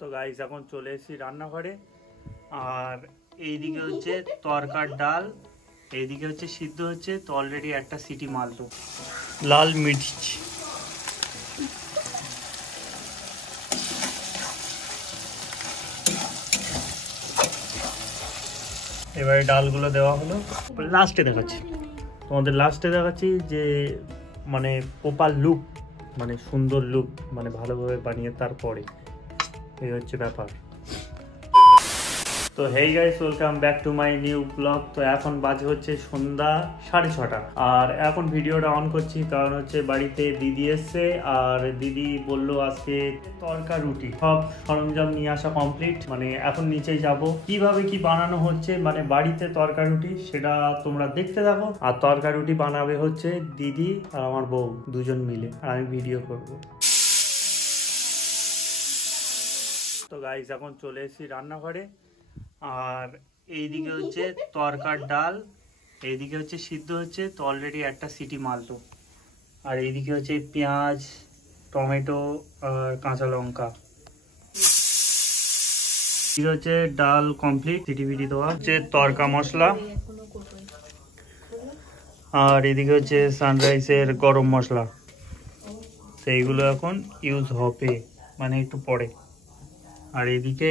তো গাইস এখন চলে এসেছি রান্নাঘরে। আর এইদিকে হচ্ছে তরকার ডাল, এইদিকে হচ্ছে সিদ্ধ হচ্ছে। তো অলরেডি একটা সিটি মারলো। লাল মির্চ, এবারে ডালগুলো দেওয়া হলো। লাস্টে দেখাচ্ছি তোমাদের, লাস্টে দেখাচ্ছি যে মানে প্রপার লুক, মানে সুন্দর লুক, মানে ভালোভাবে বানিয়ে তারপরে এই হচ্ছে ব্যাপার। তো hey guys, welcome back to my new blog. তো এখন বাজে হচ্ছে সন্ধ্যা 6:30, আর এখন ভিডিওটা অন করছি কারণ হচ্ছে বাড়িতে দিদি এসছে। আর দিদি বললো আজকে তরকা রুটি সব সরঞ্জাম নিয়ে আসা কমপ্লিট, মানে এখন নিচে যাব, কিভাবে কি বানানো হচ্ছে মানে বাড়িতে তরকা রুটি সেটা তোমরা দেখতে থাকো। আর তরকা রুটি বানাবে হচ্ছে দিদি আর আমার বউ দুজন মিলে, আর আমি ভিডিও করব। তো গাইস এখন চলে এসেছি রান্নাঘরে। আর এইদিকে হচ্ছে তরকার ডাল, এইদিকে হচ্ছে সিদ্ধ হচ্ছে। তো অলরেডি একটা সিটি মারলো। আর এইদিকে হচ্ছে পেঁয়াজ, টমেটো আর কাঁচা লঙ্কা। এদিকে হচ্ছে ডাল কমপ্লিট, সিটি বিটি দেওয়া হচ্ছে তরকা মশলা। আর এদিকে হচ্ছে সানরাইজের গরম মশলা। তো এইগুলো এখন ইউজ হবে, মানে একটু পরে। আর এদিকে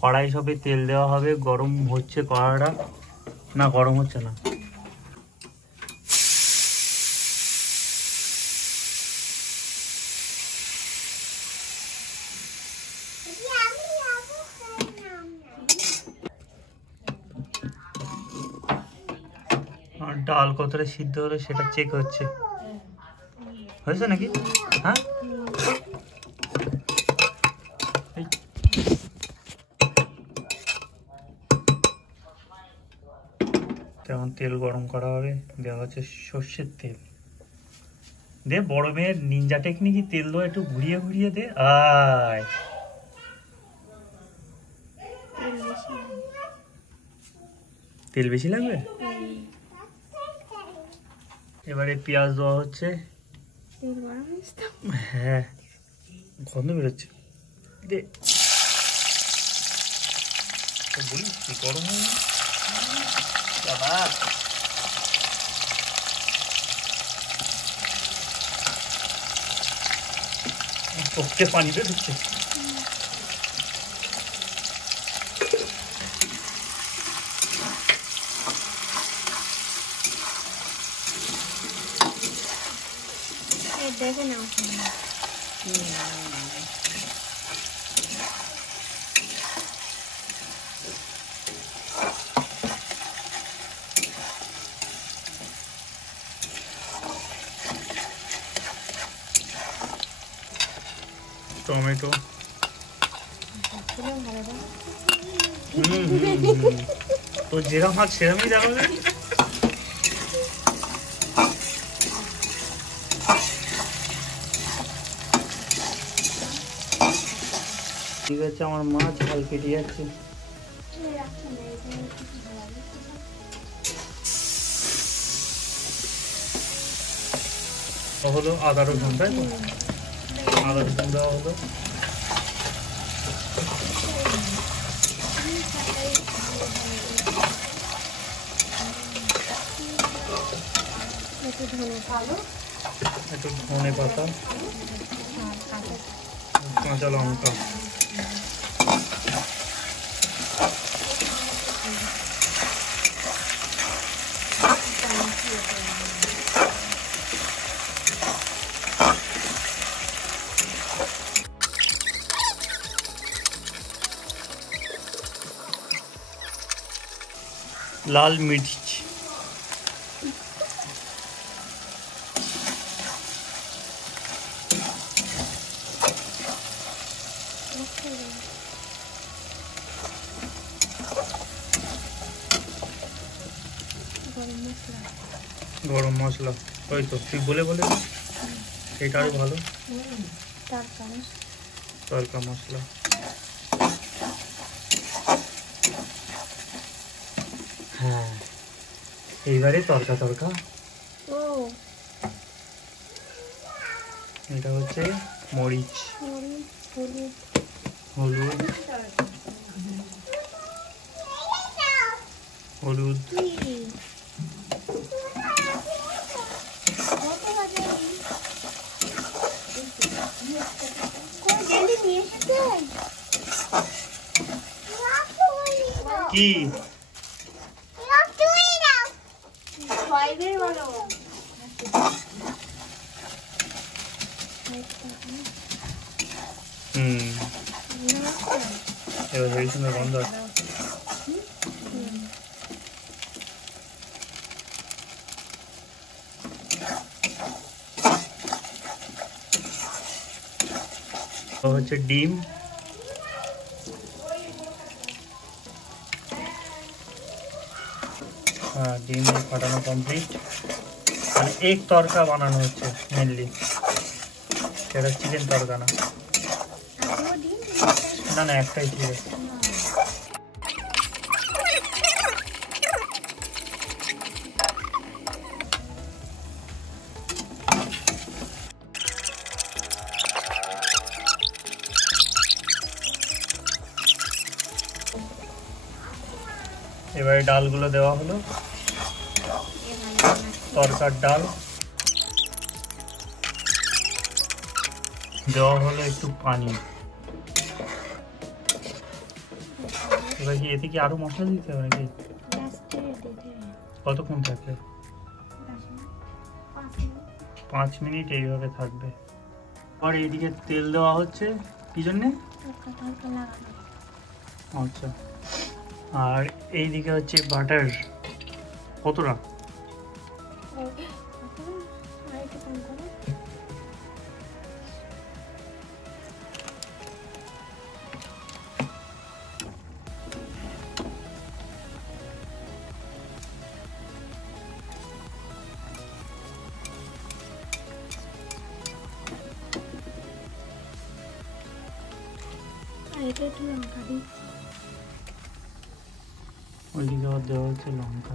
কড়াই সবে তেল দেওয়া হবে, গরম হচ্ছে কড়াইটা, না গরম হচ্ছে না। আর ডাল কতটা সিদ্ধ হলো সেটা চেক হচ্ছে, হয়েছে নাকি? হ্যাঁ, তেমন তেল গরম করা হবে, দেওয়া হচ্ছে সর্ষের তেল। দে বড় মেয়ের নিনজা টেকনিকই, তেল দেওয়া একটু ঘুরিয়ে ঘুরিয়ে দে। আয় তেল বেশি লাগবে। এবারে পেঁয়াজ দেওয়া হচ্ছে। হ্যাঁ, গন্ধ বেরোচ্ছে। দে বলিস কি গরম হয়ে বাবা। চোখে পানি বেরোচ্ছে। দেখে নাও, টমেটো, তো যেরকম হাত সেরকমই দেখাবে। ঠিক আছে, আমার মাছ ঝাল কেটে যাচ্ছে। হলো আদা রসুন, তাই তো? আদা রসুন দেওয়া হলো। একটু ধনে পাতা, কাঁচা লঙ্কা, লাল মির্চ, গরম মশলা। ওই তো তুই বলে বলে এটা আরো ভালো। তরকা মশলা, হ্যাঁ এইবারে তরকা তরকা। এটা হচ্ছে মরিচ, হলুদ হলুদ কি এবার হেভি সুন্দর গন্ধ আছে। হচ্ছে ডিম, হ্যাঁ ডিম ফাটানো কমপ্লিট। মানে এক তরকা বানানো হচ্ছে মেনলি, এটা চিকেন তরকা না, না না একটাই ঠিক আছে। এবারে ডালগুলো দেওয়া হলো, তরকার ডাল দেওয়া হলো, একটু পানি। এবার কি এতে কি আরো মশলা দিতে হবে নাকি? কতক্ষণ থাকবে? 5 মিনিট এইভাবে থাকবে। আর এইদিকে তেল দেওয়া হচ্ছে কি জন্যে? আচ্ছা, আর এইদিকে হচ্ছে বাটার। কতটা? ওইদিকে আবার দেওয়া হচ্ছে লঙ্কা।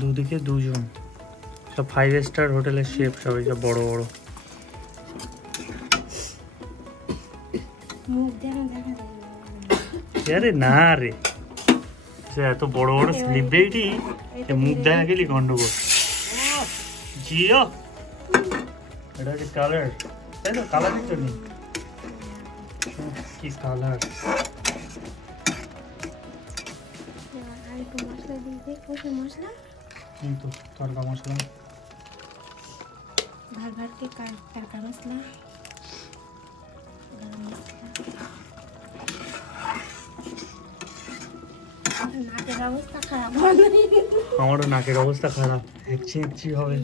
দুদিকে দুজন, সব 5 স্টার হোটেলের শেফ, সবাই সব বড় বড়। আরে না রে, এত বড় বড় সেলিব্রিটি মুখ দেখা গেলি গন্ডগোল। জিও এটা হচ্ছে কালার, তাই তো? কালারের জন্য কি কালার। কিন্তু তরকা মশলা, भर के तड़का मसला, नाकेर अवस्था खाराप। আমারও নাকের অবস্থা খারাপ, একচি হবে।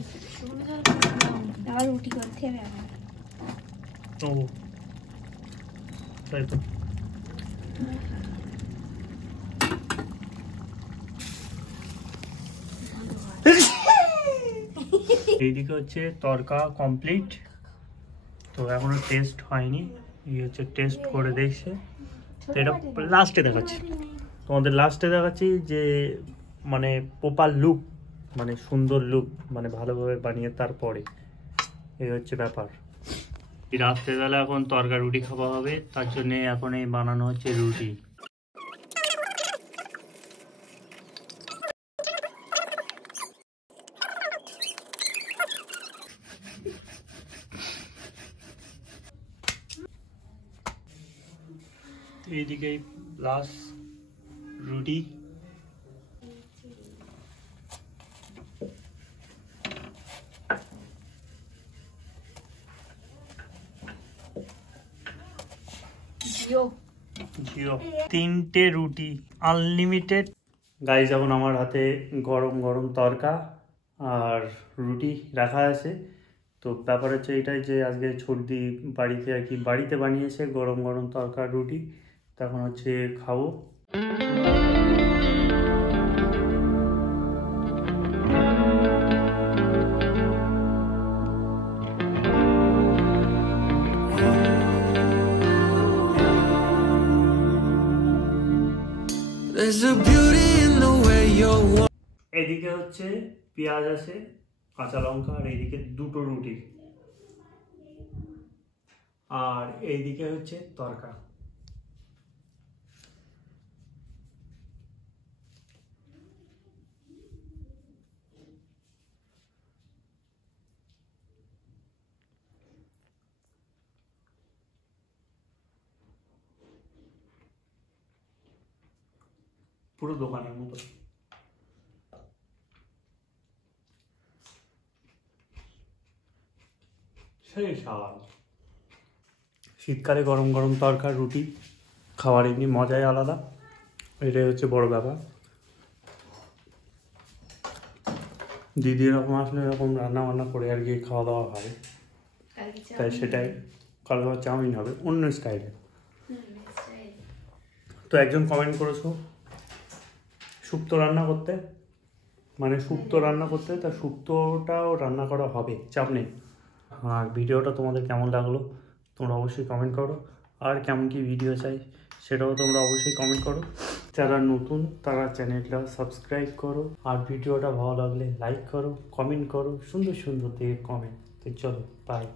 আবার রুটি করতে হবে আবার। ও তাই তো। এইদিকে হচ্ছে তরকা কমপ্লিট, তো এখনো টেস্ট হয়নি। এই হচ্ছে টেস্ট করে দেখছে, তো এটা লাস্টে দেখাচ্ছি তোমাদের, লাস্টে দেখাচ্ছি যে মানে প্রপার লুক, মানে সুন্দর লুক, মানে ভালোভাবে বানিয়ে তারপরে। এই হচ্ছে ব্যাপার। এই রাত্রেবেলা এখন তরকা রুটি খাওয়া হবে, তার জন্য এখন এই বানানো হচ্ছে রুটি। এইদিকে প্লাস রুটি, জিও 3টে রুটি আনলিমিটেড। গাইস এখন আমার হাতে গরম গরম তরকা আর রুটি রাখা আছে। তো ব্যাপার হচ্ছে এটাই যে আজকে ছর্দি বাড়িতে আর কি বাড়িতে বানিয়েছে গরম গরম তরকা রুটি, তখন হচ্ছে খাবো। এদিকে হচ্ছে পেঁয়াজ আছে, কাঁচা লঙ্কা, আর এইদিকে 2টো রুটি, আর এইদিকে হচ্ছে তরকা। পুরো দোকানের মতো। সেই স্বাদ। শীতকালে গরম গরম তরকার রুটি খাওয়ার এমনি মজাই আলাদা, এটাই হচ্ছে বড় ব্যাপার। দিদি এরকম আসলে এরকম রান্না বান্না করে আর কি খাওয়া দাওয়া হয়, তাই সেটাই। কালকে আবার চাউমিন হবে অন্য স্টাইলে। তো একজন কমেন্ট করেছো শুক্তো রান্না করতে, মানে শুক্তো রান্না করতে, তা শুক্তোটাও রান্না করা হবে, চাপ নেই। আর ভিডিওটা তোমাদের কেমন লাগলো তোমরা অবশ্যই কমেন্ট করো, আর কেমন কি ভিডিও চাই সেটাও তোমরা অবশ্যই কমেন্ট করো। যারা নতুন তারা চ্যানেলটা সাবস্ক্রাইব করো, আর ভিডিওটা ভালো লাগলে লাইক করো, কমেন্ট করো, সুন্দর সুন্দর থেকে কমেন্ট। তো চলো বাই।